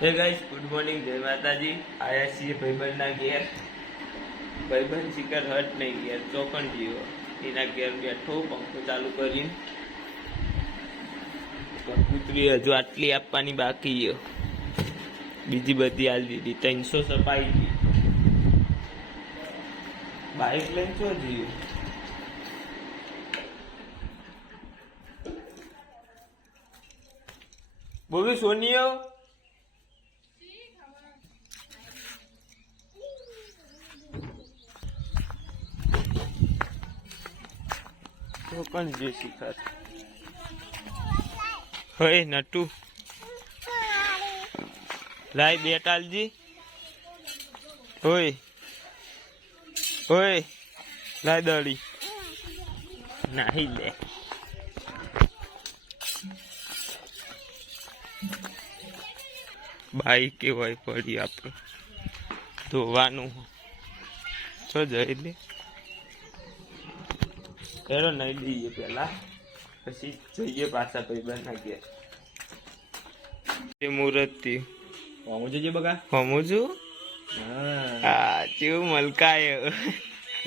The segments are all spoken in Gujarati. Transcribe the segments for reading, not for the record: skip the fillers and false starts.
હે ગાઈસ, ગુડ મોર્નિંગ, જય માતાજી. આયા છીએ ભાઈબંધના ઘેર. ભાઈબંધ શિખર હટ નહીં ઘેર ચોકણ જીવો એના ઘેર બેઠો પંખો ચાલુ કરીને. કૂતરી હજુ આટલી આપવાની બાકી છે, બીજી બધી આલી દીધી. 300 સપાઈ ગઈ. બાઈક લઈને ચો જીવ. બોલું સોનીઓ કોણ જે શિખર હોય નટુ લાય બેટાલજી હોય હોય લાય દડી નાહી લે. બાઈક કેવાય પડી આપણે ધોવાનું છો જઈ લે. એનો નહીં દઈએ પેલા, પછી જોઈએ પાછા ભાઈબંધના ઘેર. મુહૂર્ત થી હોમું જોજે બગા. હોમું છું. હા ચેવું મલકાય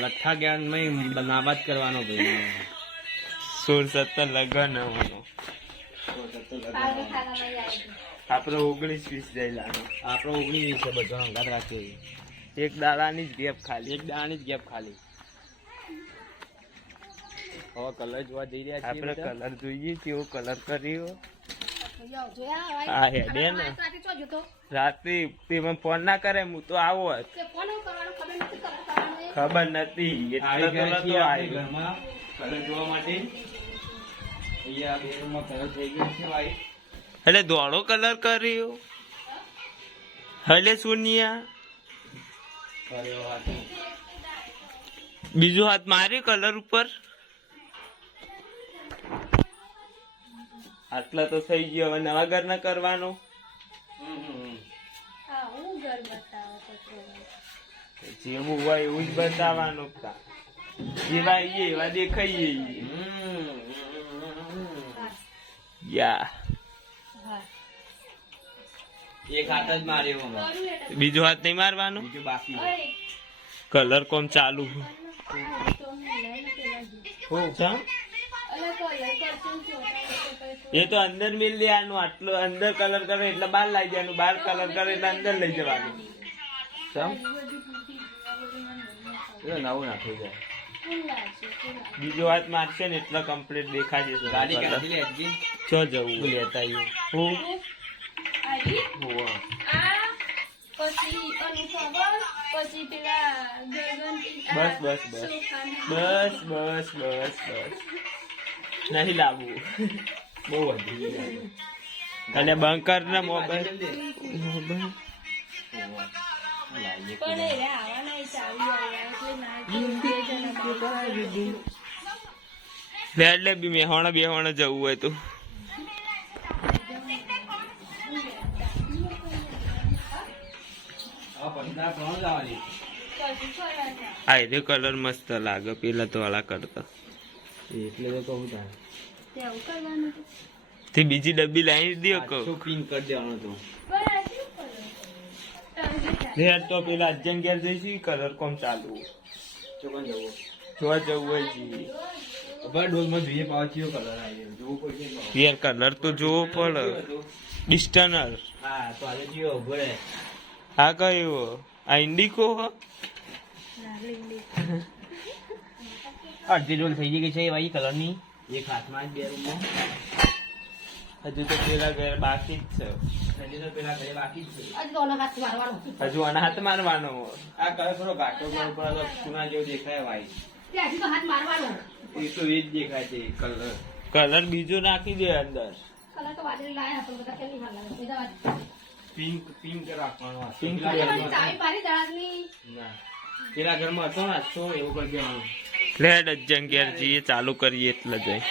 લઠ્ઠા જ્ઞાન માં નાબાદ કરવાનો ભાઈ. 16-17 લગન આપડે 19-20 જાય લાગે. આપણો 19 છે બધો અંગાત રાખ્યો. એક દાડાની જ ગેપ ખાલી, એક દાણાની જ ગેપ ખાલી. હવે કલર જોવા જઈ રહ્યા છીએ. આપણે કલર જોઈએ કેવો કલર કર્યો. હા હેડે ને રાતે તે ફોન ના કરે, હું તો આવો ખબર નથી એટલે ઘરમાં કલર જોવા માટે. અહીંયા બે રૂમમાં કલર થઈ ગયો છે ભાઈ. એટલે ધોળો કલર કર્યો. હલે સોનિયા બીજો હાથ માર્યો કલર ઉપર. આટલા તો થઈ ગયો, હવે નવા ઘર ના કરવાનો. જેવું હોય એવું જ બતાવવાનું. જેવા એવા દેખાઈએ. યા એક હાથ જ માર્યો, બીજો હાથ નહીં મારવાનો. બીજું બાકી. કલર કોમ ચાલુ. એ તો અંદર મિલ દેવાનું. આટલો અંદર કલર કરે એટલે બહાર લઈ જવાનું, બહાર કલર કરે એટલે અંદર લઈ જવાનું. નવું ના થઈ જાય. બીજો હાથ મારશે ને એટલે કમ્પ્લીટ દેખાશે. ગાડી કાઢી લે હજી. ચો જવું લેતા હું બસ બસ બસ બસ બસ બસ બસ નહીં લાવવું. બહુ વધી અને બંકર ના મોબાઈલ એટલે બી મેહોણા બેહોણા જવું હોય તો આ એ કલર મસ્ત લાગે પેલા તો વાળા કરતા. એટલે તો કહું તારે તે બીજી ડબ્બી લાવી દો કહું. પિન કરી દેવાનો તો રેડ તો પેલા અજ્જન ઘેર જઈશું. કલર કોમ ચાલુ ચોકન જવું જોવા જવું હોય જી. હવે ડોલમાં જોઈએ પાવ કયો કલર આવ્યો જોવું પડશે. યાર કલર તો જોવો પડે. ડિસ્ટનર હા તો આજે જીઓ ભરે. હા કયો આ ઇન્ડિકો અડધી ડોલ થઈ ગઈ છે ભાઈ કલરની. એક હાથમાં જ બે રૂમમાં. હજુ તો પેલા ઘર બાકી જ છે. હજી તો પેલા ઘરે બાકી જ છે. હજુ આના હાથ મારવાનો. આ કલર થોડો ઘાટો કલર પર સુના જેવો દેખાય ભાઈ. એ તો એ જ દેખાય છે કલર. કલર બીજો નાખી દે અંદર. પિંક પિંક રાખવાનો. પિંક ના પેલા ઘરમાં હતો ને તો એવું કરી દેવાનું. લેડ અજ્જન ઘેર જઈએ ચાલુ કરીએ એટલે જઈ.